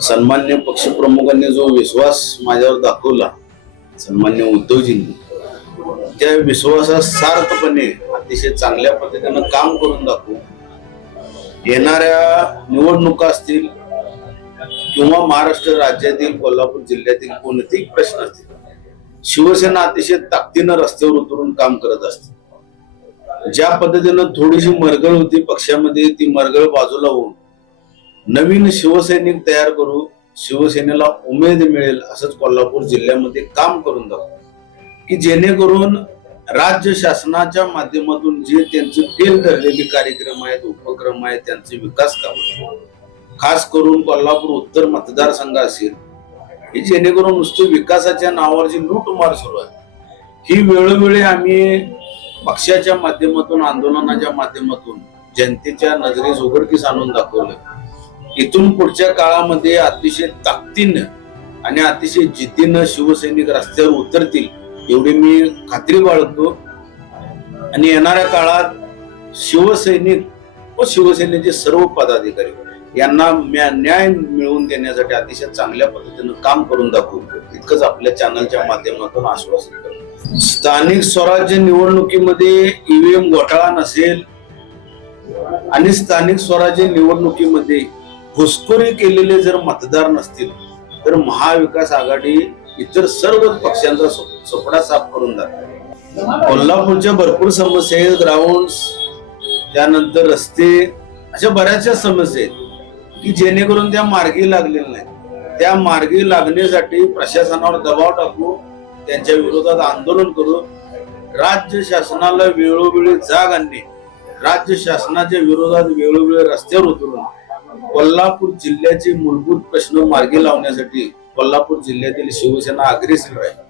सन्मान्य पक्षप्रमुखांनी जो विश्वास माझ्यावर दाखवला सन्मान्य उद्धवजींनी त्या विश्वासात सार्थपणे अतिशय चांगल्या पद्धतीनं काम करून दाखवू येणाऱ्या निवडणुका असतील किंवा महाराष्ट्र राज्यातील कोल्हापूर जिल्ह्यातील कोणतेही प्रश्न असतील शिवसेना अतिशय ताकदीनं रस्त्यावर उतरून काम करत असते. ज्या पद्धतीनं थोडीशी मरगळ होती पक्षामध्ये ती मरगळ बाजूला होऊन नवीन शिवसैनिक तयार करू शिवसेनेला उमेद मिळेल असंच कोल्हापूर जिल्ह्यामध्ये काम करून दाखवू. की जेणेकरून राज्य शासनाच्या माध्यमातून जे त्यांचे फेल ठरलेले कार्यक्रम आहेत उपक्रम आहेत त्यांचे विकास काम खास करून कोल्हापूर उत्तर मतदारसंघ असेल ही जेणेकरून नुसतं विकासाच्या नावावर जी लूटमार सुरू आहे. ही वेळोवेळी आम्ही पक्षाच्या माध्यमातून आंदोलनाच्या माध्यमातून जनतेच्या नजरेस उघडकीस आणून दाखवलं इथून पुढच्या काळामध्ये अतिशय ताकदीनं आणि अतिशय जिद्दीनं शिवसैनिक रस्त्यावर उतरतील एवढी मी खात्री बाळगतो. आणि येणाऱ्या काळात शिवसैनिक व शिवसेनेचे सर्व पदाधिकारी यांना न्याय मिळवून देण्यासाठी अतिशय चांगल्या पद्धतीनं काम करून दाखवू. इतकंच आपल्या चॅनलच्या माध्यमातून आश्वासन करतो. स्थानिक स्वराज्य निवडणुकीमध्ये ईव्हीएम घोटाळा नसेल आणि स्थानिक स्वराज्य निवडणुकीमध्ये घुसखोरी केलेले जर मतदार नसतील तर महाविकास आघाडी इतर सर्व पक्षांचा सोपडा साफ करून जात कोल्हापूरच्या भरपूर समस्या आहेत ग्राउंड त्यानंतर रस्ते अशा बऱ्याचशा समस्या आहेत की जेणेकरून त्या मार्गी लागलेल्या नाही त्या मार्गी लागण्यासाठी प्रशासनावर दबाव टाकू त्यांच्या विरोधात आंदोलन करू राज्य शासनाला वेळोवेळी जाग आणणे राज्य शासनाच्या विरोधात वेळोवेळी रस्त्यावर उतरून कोल्हापूर जिल्ह्याचे मूलभूत प्रश्न मार्गी लावण्यासाठी कोल्हापूर जिल्ह्यातील शिवसेना अग्रेसर आहे.